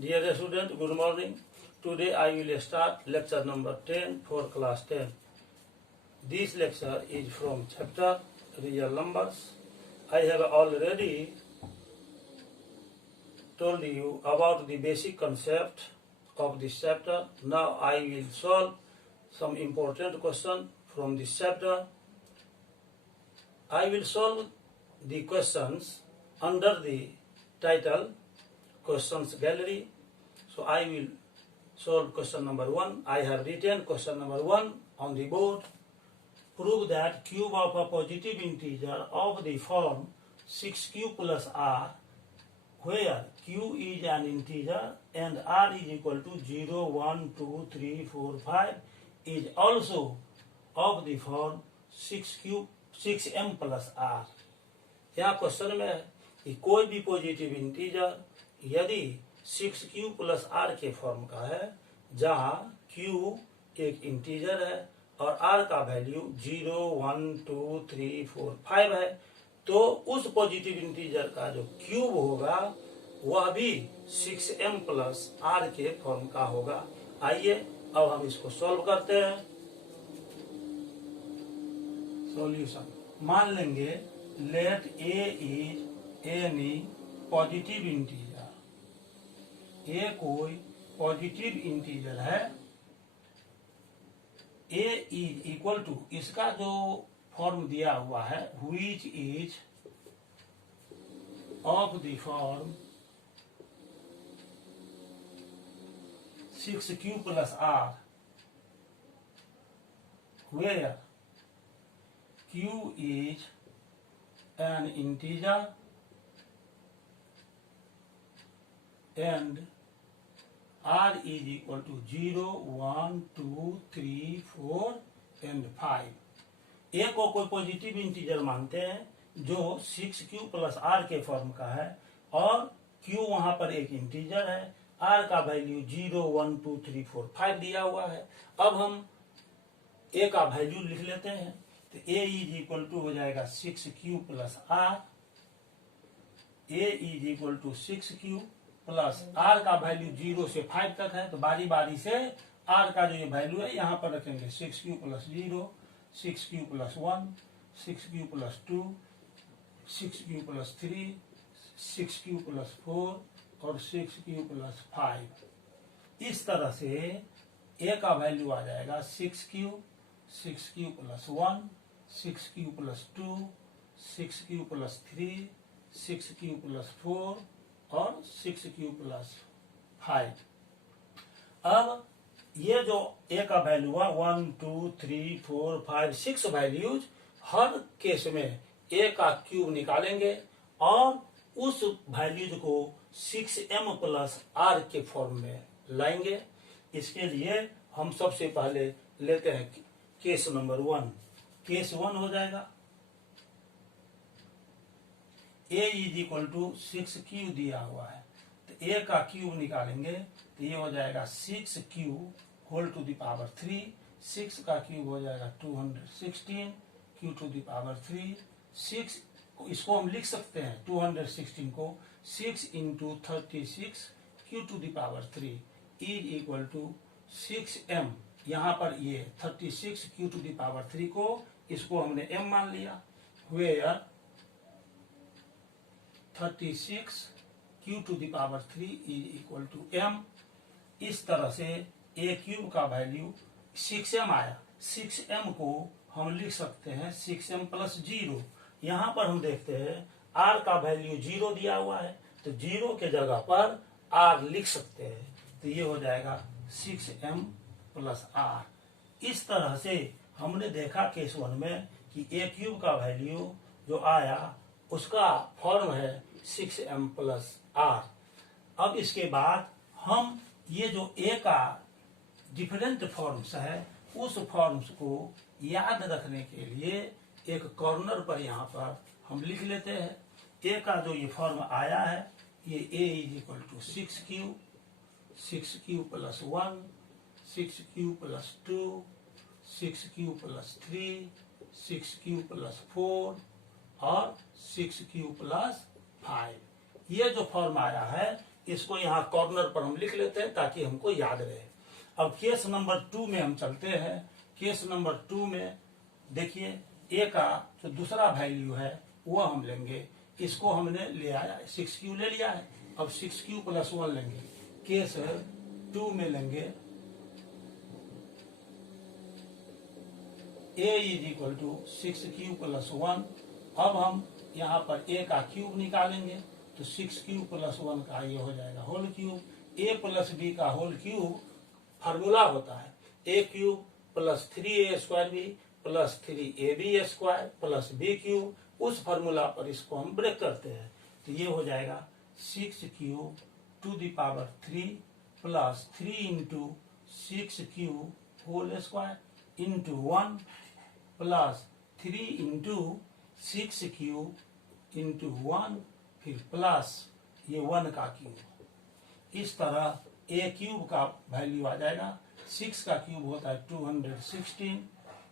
Dear student, good morning. Today I will start lecture number 10 for class 10. This lecture is from chapter Real Numbers. I have already told you about the basic concept of this chapter. Now I will solve some important questions from this chapter. I will solve the questions under the title Questions Gallery. So I will solve question number 1. I have written question number 1 on the board. Prove that cube of a positive integer of the form 6q plus r, where q is an integer and r is equal to 0, 1, 2, 3, 4, 5, is also of the form 6m plus r. यहाँ question में है कि कोई भी positive integer यदि 6q plus r के form का है, जहां q एक इंटीजर है और r का वैल्यू 0, 1, 2, 3, 4, 5 है, तो उस पॉजिटिव इंटीजर का जो क्यूब होगा वह भी 6m प्लस r के फॉर्म का होगा। आइए अब हम इसको सॉल्व करते हैं। सॉल्यूशन मान लेंगे let a is any positive integer. a कोई पॉजिटिव इंटीजर है। a इज इक्वल टू, इसका जो फॉर्म दिया हुआ है, which is of the form 6q plus r, where q is an integer and r is equal to 0, 1, 2, 3, 4 and 5। a को कोई positive integer मानते हैं जो 6q प्लस r के फॉर्म का है और q वहां पर एक इंटीजर है, r का वैल्यू 0, 1, 2, 3, 4, 5 दिया हुआ है। अब हम a का वैल्यू लिख लेते हैं, तो a इज इक्वल टू हो जाएगा 6q plus r। a is equal to 6q plus r का वैल्यू 0 से 5 तक है, तो बारी बारी से r का जो ये वैल्यू है यहाँ पर रखेंगे। 6q plus 0, 6q plus 1, 6q plus 2, 6q plus 3, 6q plus 4 और 6q प्लस 5। इस तरह से a का वैल्यू आ जाएगा 6q, 6q plus 1, 6q plus 2, 6q plus 3, 6q plus 4 और 6q प्लस 5। अब ये जो a का वैल्यू है 1, 2, 3, 4, 5, 6 वैल्यूज, हर केस में a का क्यूब निकालेंगे और उस वैल्यूज को 6m प्लस r के फॉर्म में लाएंगे। इसके लिए हम सबसे पहले लेते हैं केस नंबर 1। केस 1 हो जाएगा a is equal to 6q दिया हुआ है, तो a का क्यूब निकालेंगे तो ये हो जाएगा 6q whole to the power 3। 6 का क्यूब हो जाएगा 216, q टू द पावर 3। 6 इसको हम लिख सकते हैं 216 को 6 into 36 q to the power 3 is equal to 6m। यहाँ पर ये 36 q टू द पावर 3 को इसको हमने m मान लिया, where 36 q to the power 3 is equal to m। इस तरह से a क्यूब का वैल्यू 6m आया। 6m को हम लिख सकते हैं 6m प्लस 0। यहाँ पर हम देखते हैं r का वैल्यू 0 दिया हुआ है, तो 0 के जगह पर r लिख सकते हैं, तो ये हो जाएगा 6m प्लस r। इस तरह से हमने देखा केस 1 में कि a क्यूब का वैल्यू जो आया उसका फॉर्म है 6m प्लस r। अब इसके बाद हम ये जो a का डिफरेंट फॉर्म्स है उस फॉर्म्स को याद रखने के लिए एक कॉर्नर पर यहाँ पर हम लिख लेते हैं। a का जो ये फॉर्म आया है, ये a is equal to 6q, 6q plus 1, 6q plus 2, 6q plus 3, 6q plus 4 और 6q प्लस 5। ये जो फॉर्म आया है इसको यहाँ कॉर्नर पर हम लिख लेते हैं ताकि हमको याद रहे। अब केस नंबर 2 में हम चलते हैं। केस नंबर 2 में देखिए ए का जो दूसरा वैल्यू है वो हम लेंगे। इसको हमने ले आया 6q ले लिया है। अब 6q + 1 लेंगे। केस 2 में लेंगे a = 6q + 1। अब हम यहाँ पर a का क्यूब निकालेंगे तो 6q + 1 का ये हो जाएगा होल क्यूब। a + b का होल क्यूब फार्मूला होता है a³ + 3a² + 3ab² + b³ उस फार्मूला पर इसको हम ब्रेक करते हैं तो ये हो जाएगा 6q to the power 3 + 3 × 6q whole square into 1 + 3 × 6q into 1 फिर प्लस ये 1 का क्यूब। इस तरह a³ का वैल्यू आ जाएगा 6 का क्यूब होता है 216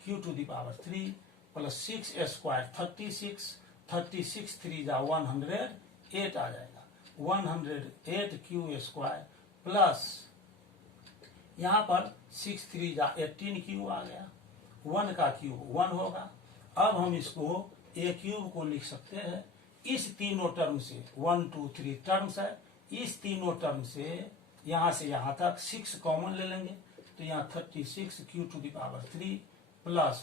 q to the power 3 + 6a² 36 36 3 जा 108 आ जाएगा 108 q² प्लस यहाँ पर 6 3 जा 18 क्यूब आ गया 1 का क्यूब 1 होगा। अब हम इसको a³ को लिख सकते हैं इस तीनों टर्म से 1 2 3 टर्म्स है। इस तीनों टर्म से यहाँ तक 6 कॉमन ले लेंगे तो यहाँ 36 q to the power 3 plus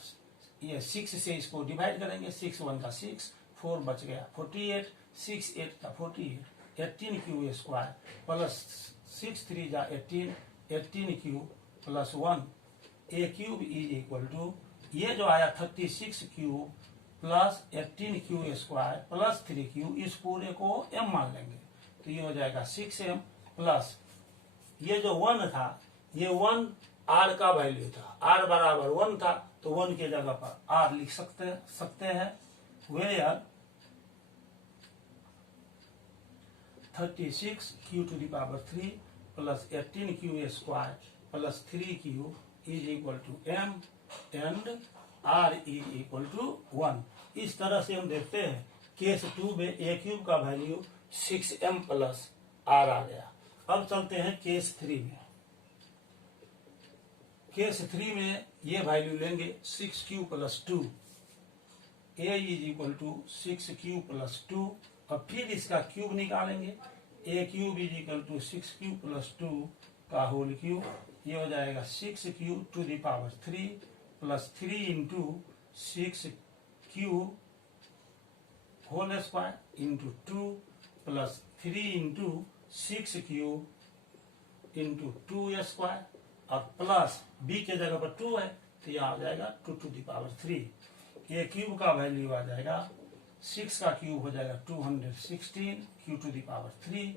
ये 6 से इसको डिवाइड करेंगे 6 1 का 6 4 बच गया 48 6 8 का 48 18 q² प्लस 6 3 जा 18 18 q + 1 a³ = ये जो आया 36 q plus 18 q² plus 3q इस पूरे को m मान लेंगे तो ये हो जाएगा 6m प्लस ये जो 1 था ये 1 r का वैल्यू था r = 1 था तो 1 के जगह पर r लिख सकते हैं where 36 q to the power 3 + 18 q² plus 3q = m and r = 1। इस तरह से हम देखते हैं केस 2 में a³ का वैल्यू 6m + r आ गया। अब चलते हैं केस 3 में। केस 3 में ये वैल्यू लेंगे 6q + 2 a = 6q + 2 और फिर इसका क्यूब निकालेंगे a³ = 6q + 2 का होल क्यूब ये हो जाएगा 6q to the power 3 + 3 × 6q whole square into 2 + 3 × 6q into 2² और प्लस b के जगह पर 2 है तो यह आ जाएगा 2 to the power 3। a³ का वैल्यू आ जाएगा 6 का क्यूब हो जाएगा 216 q to the power 3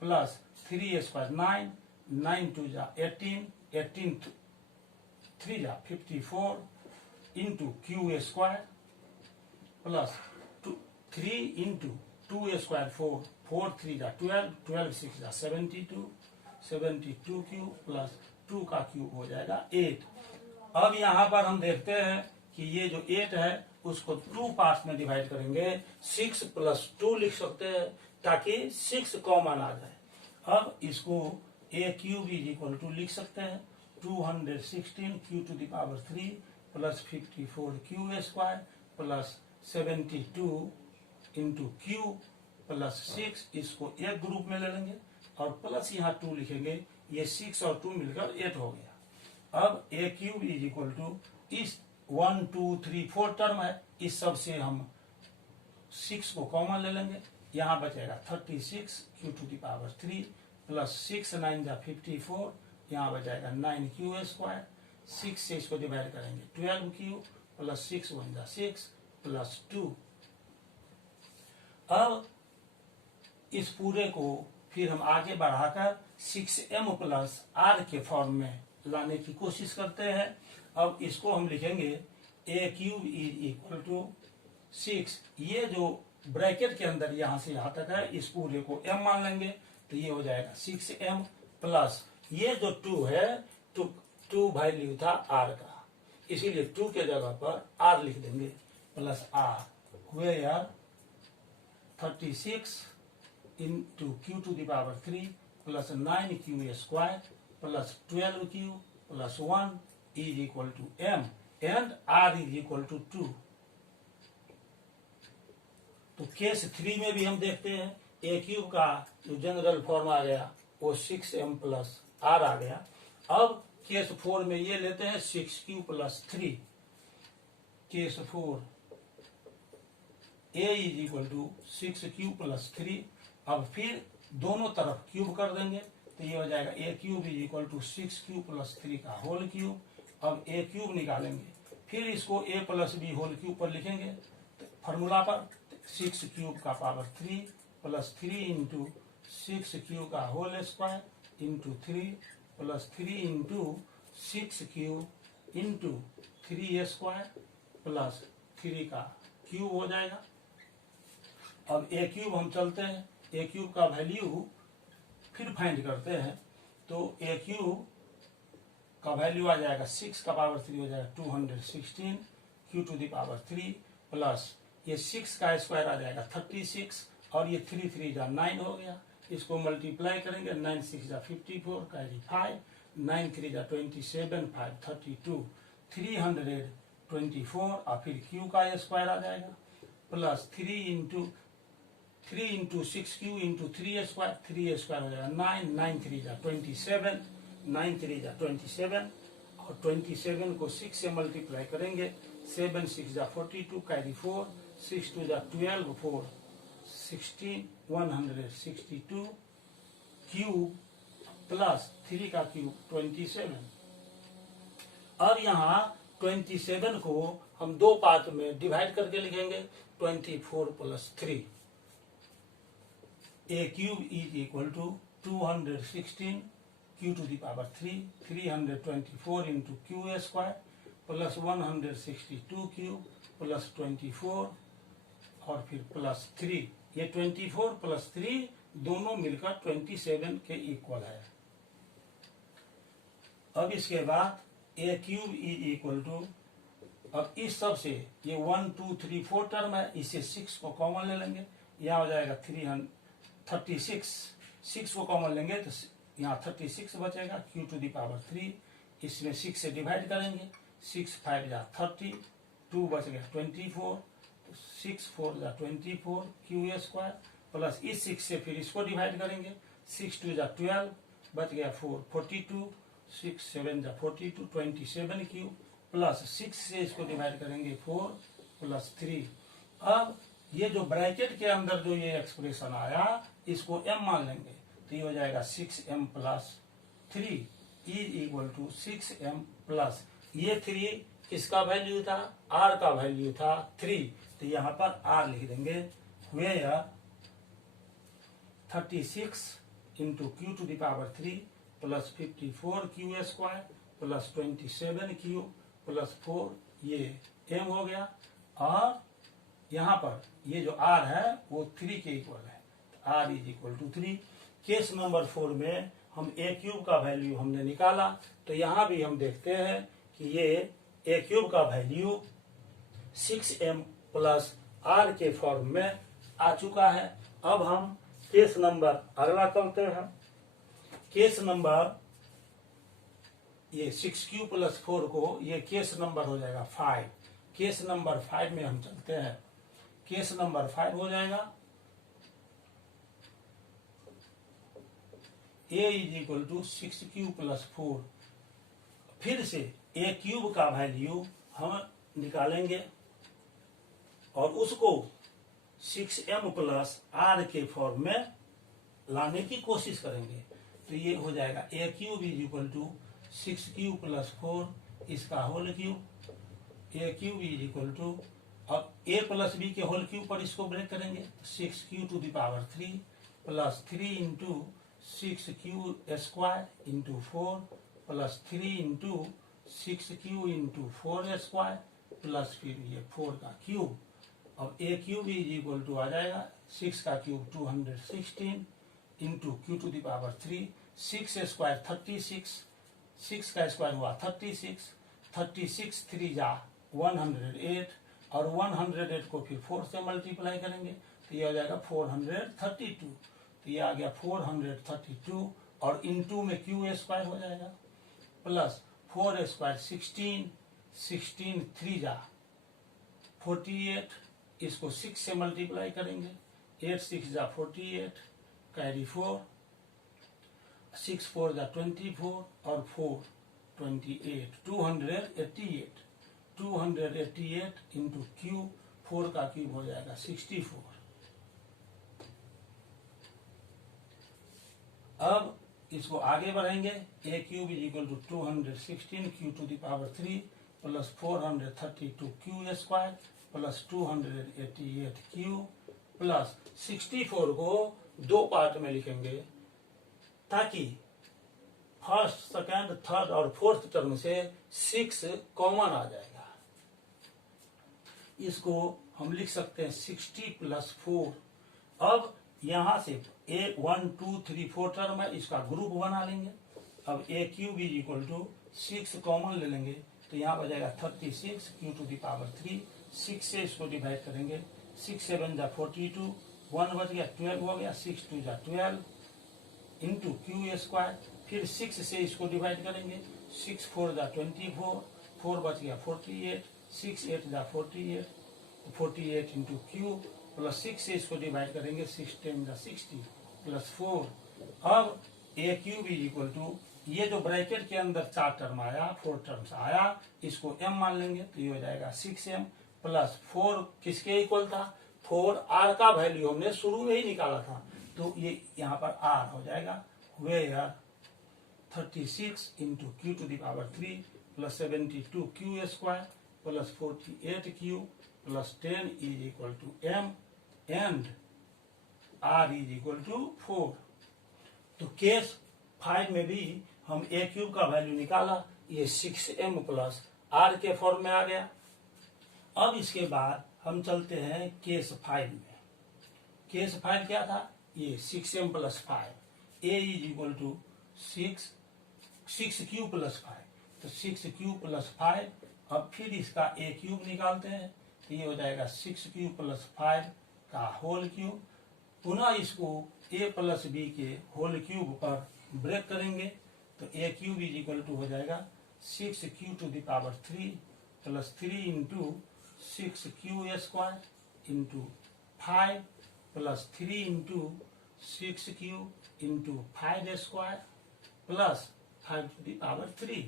plus 3² 9 9 2 जा 18 18 3 जा 54 इंटू q² प्लस 3 इंटू 2² 4 4 3 जा 12 12 6 जा 72 72 क्यूब प्लस 2 का क्यूब हो जाएगा 8। अब यहाँ पर हम देखते हैं कि ये जो 8 है उसको 2 पार्ट्स में डिवाइड करेंगे 6 + 2 लिख सकते हैं ताकि 6 कॉमन आ जाए। अब इसको a³ = लिख सकते हैं 216 q to the power 3 + 54 q² plus 72 into q plus 6 इसको एक ग्रुप में ले लेंगे और प्लस यहाँ 2 लिखेंगे ये 6 और 2 मिलकर 8 हो गया। अब a³ इस 1 2 3 4 टर्म है इस सब से हम 6 को कॉमन ले लेंगे यहाँ बचेगा 36 q to the power 3 plus 6 9 जा 54 यहाँ बचेगा 9 q²। 6 से इसको डिवाइड करेंगे 12q प्लस 6 1 जा 6 प्लस 2। अब इस पूरे को फिर हम आगे बढ़ाकर 6m + r के फॉर्म में लाने की कोशिश करते हैं। अब इसको हम लिखेंगे a³ = 6 ये जो ब्रैकेट के अंदर यहाँ से यहाँ तक है इस पूरे को m मान लेंगे तो ये हो जाएगा 6m प्लस ये जो 2 है 2 वैल्यू था r का इसीलिए 2 के जगह पर r लिख देंगे plus r where 36 into Q to the power 3 plus 9q square plus 12q plus 1 is equal to m and r is equal to 2। तो केस 3 में भी हम देखते हैं ए क्यूब का जो जनरल फॉर्म आ गया वो 6m प्लस r आ गया। अब केस 4 में ये लेते हैं 6q plus 3। Case 4 a is equal to 6q plus 3। अब फिर दोनों तरफ क्यूब कर देंगे तो ये हो जाएगा a cube is equal to 6q plus 3 का होल क्यूब। अब a क्यूब निकालेंगे, फिर इसको a plus B whole cube पर लिखेंगे तो फॉर्मूला पर 6 क्यूब का पावर 3 प्लस 3 इंटू 6 क्यूब का whole square into 3 plus 3 into 6 cube into 3 square plus 3 का क्यूब हो जाएगा। अब a क्यूब हम चलते हैं, a क्यूब का वैल्यू फिर फाइंड करते हैं तो a क्यूब का वैल्यू आ जाएगा 6 का पावर 3 हो जाएगा 216 Q to the power 3 plus ये 6 का स्क्वायर आ जाएगा 36 और ये 3 3 जा 9 हो गया। इसको मल्टीप्लाई करेंगे 9 6 जा 54 कैरी 5 9 3 जा 27 5 32 324 और फिर क्यू का स्क्वायर आ जाएगा plus 3 into 6q into 3 square हो जाएगा 9 9 3 जा 27 9 3 जा 27 और 27 को 6 से मल्टीप्लाई करेंगे 7 6 जा 42 कैरी 4 6 2 जा 12 4 16 162 क्यूब प्लस 3 का क्यूब 27। अब यहाँ 27 को हम दो पार्ट में डिवाइड करके लिखेंगे 24 plus 3। a cube is equal to 216 q to the power 3 324 into Q square plus 162 cube plus 24 और फिर प्लस 3। ये 24 प्लस 3 दोनों मिलकर 27 के इक्वल है। अब इसके बाद a cube is equal to, अब इस सब से ये 1 2 3 4 टर्म है, इससे 6 को कॉमन ले लेंगे, यहाँ हो जाएगा 336। 6 को कॉमन लेंगे तो यहाँ 36 बचेगा q टू द पावर 3, इसमें 6 से डिवाइड करेंगे 6 5 जा 30 2 बच गया 24 6 4 जा 24 क्यू स्क्वायर प्लस इस 6 से फिर इसको डिवाइड करेंगे 6 2 जा 12 बच गया 4 42 6 7 जा 42 27 क्यू प्लस 6 से इसको डिवाइड करेंगे 4 प्लस 3। अब ये जो ब्रैकेट के अंदर जो ये एक्सप्रेशन आया इसको m मान लेंगे तो ये हो जाएगा 6m plus 3 is equal to 6m plus ये 3 किसका वैल्यू था, r का वैल्यू था 3, तो यहाँ पर r लिख देंगे where 36 into Q to the power 3 plus 54 Q square plus 27 Q plus 4 ये m हो गया और यहाँ पर ये जो r है वो 3 के इक्वल है, r is equal to 3। Case number 4 में हम a क्यूब का वैल्यू हमने निकाला तो यहाँ भी हम देखते हैं कि ये a क्यूब का वैल्यू 6m प्लस r के फॉर्म में आ चुका है। अब हम केस नंबर अगला करते हैं। केस नंबर ये 6q प्लस 4 को ये केस नंबर हो जाएगा 5। केस नंबर 5 में हम चलते हैं। केस नंबर 5 हो जाएगा a is equal to 6q plus 4। फिर से a क्यूब का वैल्यू हम निकालेंगे और उसको 6m प्लस r के फॉर्म में लाने की कोशिश करेंगे तो ये हो जाएगा a cube is equal to 6q plus 4 इसका whole cube, a cube is equal to, अब a प्लस b के होल क्यूब पर इसको ब्रेक करेंगे 6q to the power 3 plus 3 into 6q square into 4 plus 3 into 6q into 4 square plus फिर ये 4 का cube. अब a cube is equal to आ जाएगा 6 का cube 216 into Q to the power 3 6 square 36 6 का स्क्वायर हुआ 36 36 3 जा 108 और 108 को फिर 4 से मल्टीप्लाई करेंगे तो ये हो जाएगा 432। तो ये आ गया 432 और इनटू में क्यू स्क्वायर हो जाएगा प्लस 4 स्क्वायर 16, 16 3 जा 48, इसको 6 से मल्टीप्लाई करेंगे, 8 6 जा 48, कैरी 4, 6 4 जा 24 और 4 28, 288, 288 इंटू क्यूब, 4 का क्यूब हो जाएगा 64। अब इसको आगे बढ़ाएंगे, a cube is equal to 216 Q to the power 3 plus 432 q square plus 288 q plus 64 को दो पार्ट में लिखेंगे ताकि फर्स्ट सेकंड थर्ड और फोर्थ टर्म से 6 कॉमन आ जाएगा। इसको हम लिख सकते हैं 60 प्लस 4। अब यहां से ए 1 2 3 4 टर्म है, इसका ग्रुप बना लेंगे। अब a cube is equal to 6 common ले लेंगे तो यहाँ पर जाएगा 36 क्यू टू दी पावर 3, 6 से इसको डिवाइड करेंगे, 6 7 जा 42, 1 बच गया 12 हो गया, 6 2 जा 12 इंटू क्यू स्क्वायर, फिर 6 से इसको डिवाइड करेंगे, 6 4 जा 24, 4 बच गया 48, 6 8 जा 48, 48 इंटू क्यू प्लस 6 से इसको डिवाइड करेंगे, 6 10 जा 60 प्लस 4। अब a cube is equal to ये जो ब्रैकेट के अंदर 4 टर्म आया 4 टर्म्स आया इसको m मान लेंगे तो ये हो जाएगा 6m प्लस 4 किसके इक्वल था, 4 r का वैल्यू हमने शुरू में ही निकाला था तो ये यहाँ पर r हो जाएगा, where 36 into Q to the power 3 plus 72 Q square plus 48 Q plus 10 is equal to m and r is equal to 4। तो केस 5 में भी हम ए क्यूब का वैल्यू निकाला, ये 6m प्लस r के फॉर्म में आ गया। अब इसके बाद हम चलते हैं केस 5 में। केस 5 क्या था, ये 6m plus 5, A is equal to 6 cube plus 5, तो 6 क्यूब प्लस 5। अब फिर इसका ए क्यूब निकालते हैं तो ये हो जाएगा 6 क्यूब प्लस 5 का होल क्यूब, पुनः इसको ए प्लस बी के होल क्यूब पर ब्रेक करेंगे तो A cube is equal to हो जाएगा 6 Q to the power 3 plus 3 into 6 Q square into 5 plus 3 into 6 Q into 5 square plus 5 to the power 3।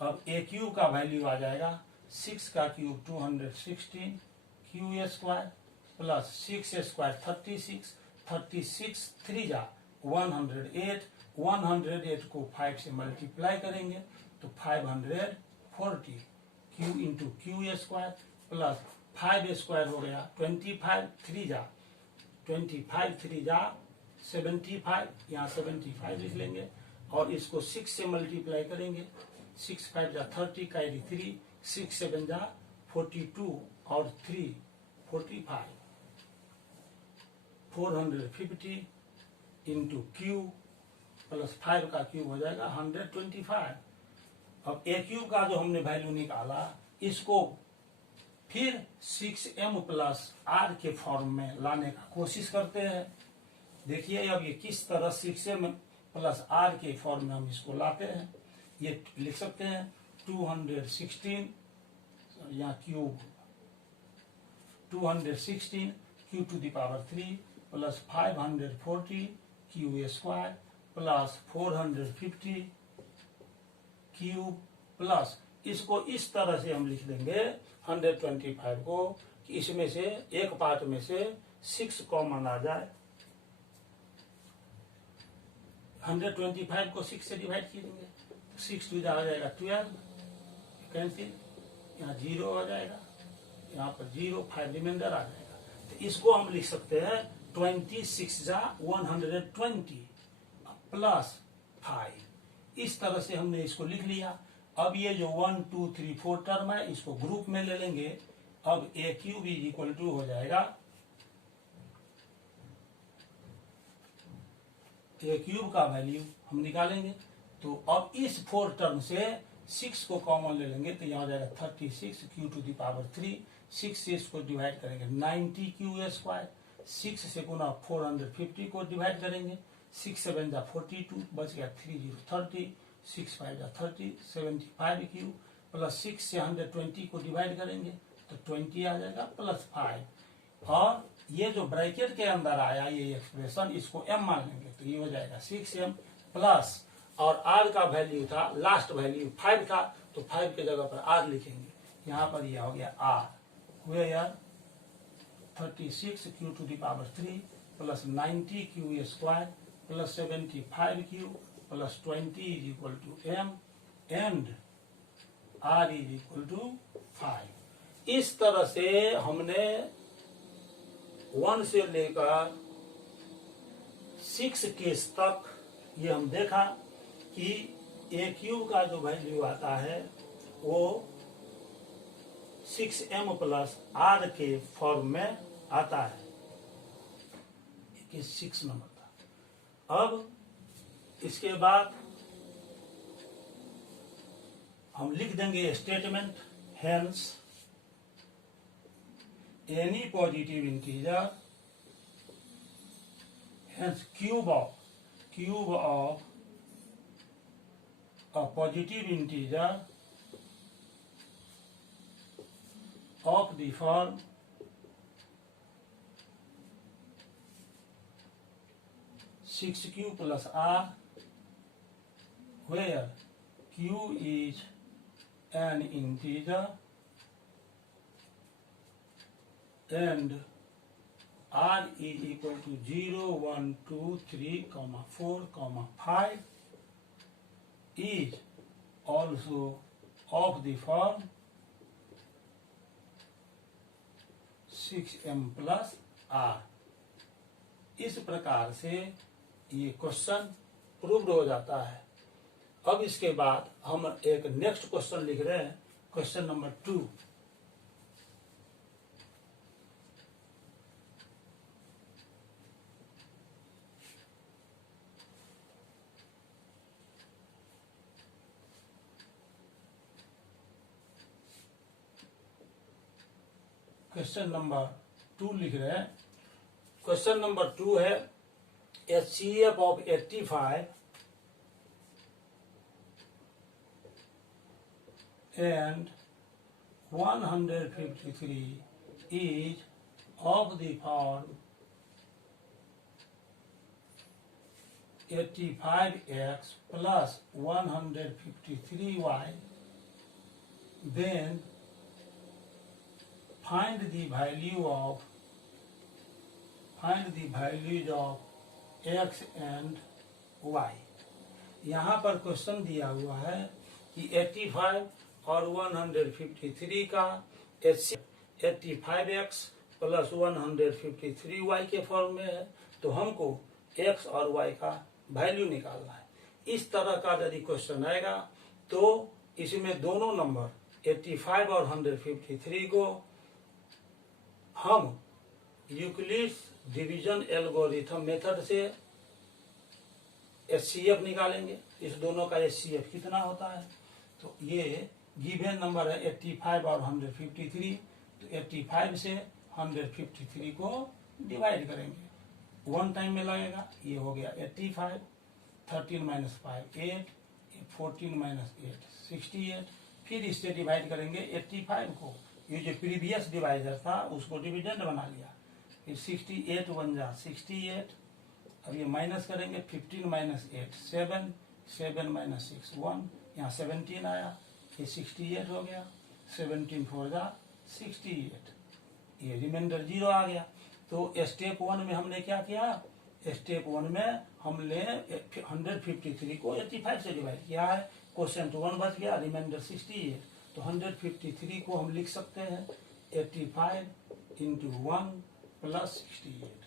अब a cube का value आ जाएगा 6 का cube 216 Q square plus 6 square 36, 36 3 जा 108, 108 को 5 से मल्टीप्लाई करेंगे तो 540 Q into Q square plus 5 square हो गया 25 3 जा 25 3 जा 75, यहाँ 75 लिख लेंगे और इसको 6 से मल्टीप्लाई करेंगे, 6 5 जा 30 कैरी 3, 6 7 जा 42 और 3 45, 450 इंटू क्यू प्लस 5 का क्यूब हो जाएगा 125। अब ए क्यूब का जो हमने वैल्यू निकाला इसको फिर 6m प्लस r के फॉर्म में लाने का कोशिश करते हैं। देखिए अब ये किस तरह 6m प्लस r के फॉर्म में हम इसको लाते हैं। ये लिख सकते हैं 216 यहाँ cube 216 Q to the power 3 plus 540 q square plus 450 cube plus इसको इस तरह से हम लिख देंगे 125 को कि इसमें से एक पार्ट में से 6 कॉमन आ जाए। 125 को 6 से डिवाइड कीजिए, 6 2 आ जाएगा 12 कैंसिल, यहाँ 0 आ जाएगा, यहाँ पर 0 5 रिमाइंडर आ जाएगा। तो इसको हम लिख सकते हैं 26 जा 120 प्लस 5। इस तरह से हमने इसको लिख लिया। अब ये जो 1 2 3 4 टर्म है इसको ग्रुप में ले लेंगे। अब a cube is equal to हो जाएगा, ए क्यूब का वैल्यू हम निकालेंगे तो अब इस 4 टर्म से 6 को कॉमन ले लेंगे तो यहाँ हो जाएगा 36 क्यू टू द पावर 3, 6 से इसको डिवाइड करेंगे 90 क्यू स्क्वायर 6 से गुना 450 को डिवाइड करेंगे, 6 7 जा 42, बच गया 3 0 30, 6 5 जा 30, 75 क्यू प्लस 6 से 120 को डिवाइड करेंगे तो 20 आ जाएगा प्लस 5, और ये जो ब्रैकेट के अंदर आया ये एक्सप्रेशन, इसको m मान लेंगे तो ये हो जाएगा 6m प्लस, और r का वैल्यू था, लास्ट वैल्यू 5 था, तो 5 के जगह पर r लिखेंगे, यहाँ पर यह हो गया r, where 36 q to the power 3 plus 90 q square plus 75 q plus 20 is equal to m and r is equal to 5। इस तरह से हमने 1 से लेकर 6 केस तक ये हम देखा कि a क्यूब का जो वैल्यू आता है वो 6m प्लस r के फॉर्म में आता है, 6 नंबर था। अब इसके बाद हम लिख देंगे statement, hence any positive integer, hence cube of a positive integer of the form 6q plus r, where q is an integer and r is equal to 0, 1, 2, 3, 4, 5 is also of the form 6m plus r। इस प्रकार से ये question proved हो जाता है। अब इसके बाद हम एक नेक्स्ट क्वेश्चन लिख रहे हैं, क्वेश्चन नंबर 2। क्वेश्चन नंबर 2 लिख रहे हैं। क्वेश्चन नंबर 2 है HCF of 85 and 153 is of the form 85x plus 153y, then find the values of x and y। यहाँ पर क्वेश्चन दिया हुआ है कि 85 और 153 का 85x प्लस 153y के फॉर्म में है, तो हमको x और y का वैल्यू निकालना है। इस तरह का यदि क्वेश्चन आएगा तो इसमें दोनों नंबर 85 और 153 को हम यूक्लिड्स डिवीजन एल्गोरिथम मेथड से HCF निकालेंगे। इस दोनों का HCF कितना होता है, तो ये गिवन नंबर है 85 और 153, तो 85 से 153 को डिवाइड करेंगे, 1 टाइम में लगेगा, ये हो गया 85, 13 माइनस 5 8, 14 माइनस 8 68, फिर इससे डिवाइड करेंगे 85 को, ये जो प्रीवियस डिवाइजर था उसको डिविडेंड बना लिया, फिर 68 1 जा 68, अब ये माइनस करेंगे 15 माइनस 8 7, 7 माइनस 6 1, यहाँ 17 आया, ये 68 हो गया, 17 4 जा 68, ये रिमाइंडर 0 आ गया। तो स्टेप 1 में हमने क्या किया, स्टेप 1 में हमने 153 को 85 से डिवाइड किया है, क्वोशिएंट 1 बच गया, रिमाइंडर 68, तो 153 को हम लिख सकते हैं 85 इंटू 1 प्लस 68।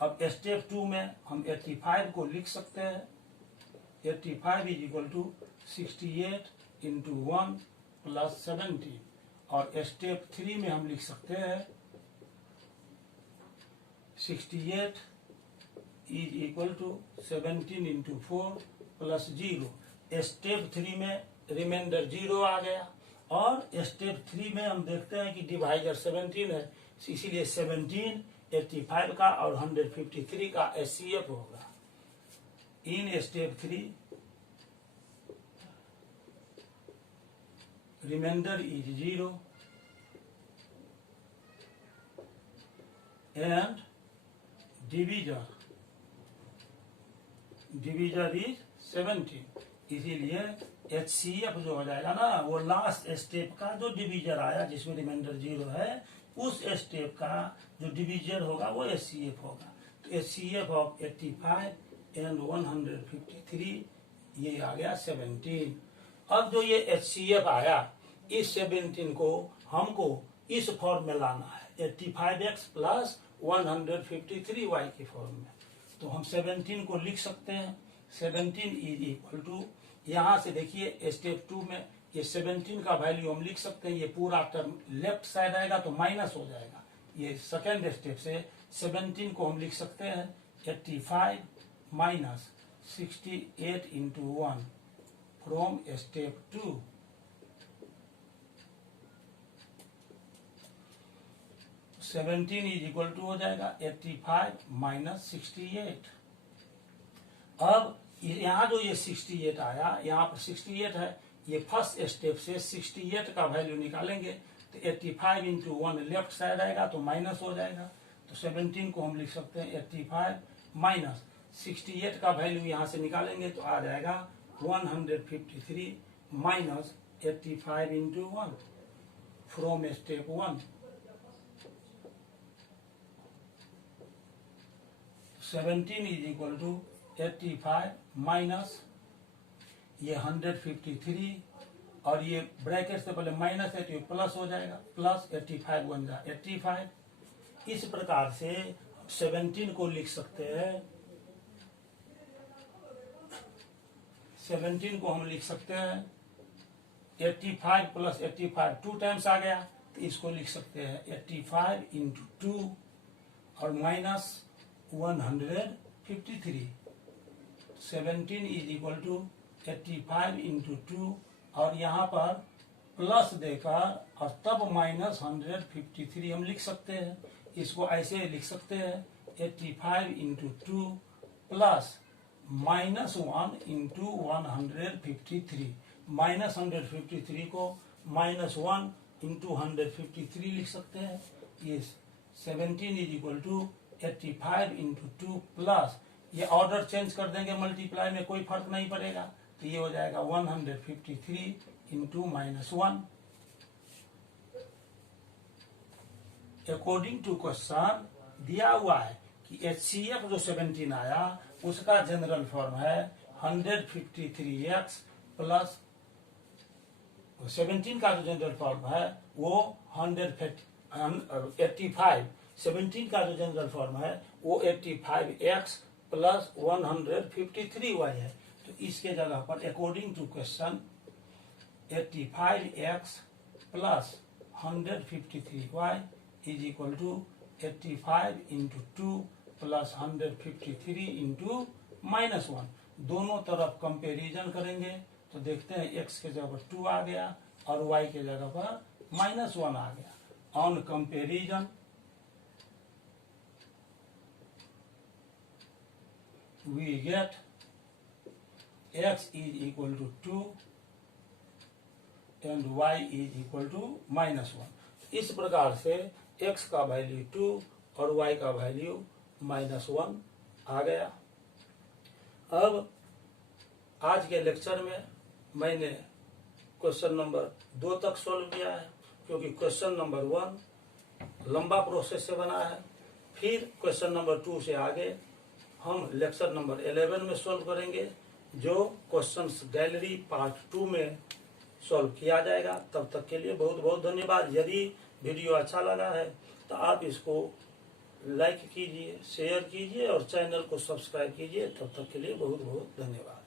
अब स्टेप 2 में हम 85 को लिख सकते हैं 85 is equal to 68 into 1 plus 70, और स्टेप 3 में हम लिख सकते हैं 68 is equal to 17 into 4 plus 0। Step 3 में रिमाइंडर 0 आ गया, और स्टेप 3 में हम देखते हैं कि डिवाइजर 17 है, इसीलिए 17 85 का और 153 का HCF होगा। In step 3 remainder is 0 and divisor is 17। इसीलिए HCF जो हो जाएगा ना, वो लास्ट स्टेप का जो डिवीजर आया जिसमें रिमाइंडर 0 है, उस स्टेप का जो डिवीजर होगा वो HCF होगा। तो HCF ऑफ 85 एंड 153 ये आ गया 17। अब जो ये HCF आया, इस 17 को हमको इस फॉर्म में लाना है, 85x प्लस 153y की फॉर्म में। तो हम 17 को लिख सकते हैं, 17 इज इक्वल टू, यहां से देखिए स्टेप 2 में ये 17 का वैल्यू हम लिख सकते हैं, ये पूरा टर्म लेफ्ट साइड आएगा तो माइनस हो जाएगा। ये सेकेंड स्टेप से 17 को हम लिख सकते हैं 85 minus 68 into 1 from step 2। Seventeen is equal to हो जाएगा 85 माइनस 68। अब यहाँ जो ये 68 आया, यहाँ पर 68 है, ये फर्स्ट स्टेप से 68 का वैल्यू निकालेंगे तो 85 इंटू 1 लेफ्ट साइड आएगा तो माइनस हो जाएगा। तो 17 को हम लिख सकते हैं 85 माइनस 68 का वैल्यू यहाँ से निकालेंगे तो आ जाएगा 153 minus 85 into 1 from step 1। 17 is equal to 85 minus ये 153 और ये ब्रैकेट से पहले माइनस है तो ये प्लस हो जाएगा, प्लस 85 बन जाए 85। इस प्रकार से 17 को लिख सकते हैं, 17 को हम लिख सकते हैं 85 प्लस 85 2 टाइम्स आ गया तो इसको लिख सकते हैं 85 इंटू 2 और minus 153। 17 is equal to 85 into 2 और यहाँ पर प्लस देकर और तब माइनस 153 हम लिख सकते हैं। इसको ऐसे लिख सकते हैं 85 into 2 plus minus 1 into 153। Minus 153 को माइनस 1 इंटू 153 लिख सकते हैं। ये 17 is equal to 85 into 2 plus, ये ऑर्डर चेंज कर देंगे मल्टीप्लाई में, कोई फर्क नहीं पड़ेगा, तो ये हो जाएगा 153 into minus 1। According to question दिया हुआ है कि HCF जो 17 आया उसका जनरल फॉर्म है 153x प्लस 17 का जो जनरल फॉर्म है वो 185, 17 का जो जनरल फॉर्म है वो 85x प्लस 153y है। तो इसके जगह पर according to question 85x plus 153y is equal to 85 into 2 plus 153 into minus 1। दोनों तरफ कंपेरिजन करेंगे तो देखते हैं x के जगह पर 2 आ गया और y के जगह पर माइनस 1 आ गया। On comparison we get x is equal to 2 and y is equal to minus 1। इस प्रकार से x का वैल्यू 2 और y का वैल्यू माइनस 1 आ गया। अब आज के लेक्चर में मैंने क्वेश्चन नंबर 2 तक सॉल्व किया है, क्योंकि क्वेश्चन नंबर 1 लंबा प्रोसेस से बना है। फिर क्वेश्चन नंबर 2 से आगे हम लेक्चर नंबर 11 में सॉल्व करेंगे, जो क्वेश्चंस गैलरी पार्ट 2 में सॉल्व किया जाएगा। तब तक के लिए बहुत बहुत धन्यवाद। यदि वीडियो अच्छा लगा है तो आप इसको लाइक कीजिए, शेयर कीजिए और चैनल को सब्सक्राइब कीजिए। तब तक के लिए बहुत बहुत धन्यवाद।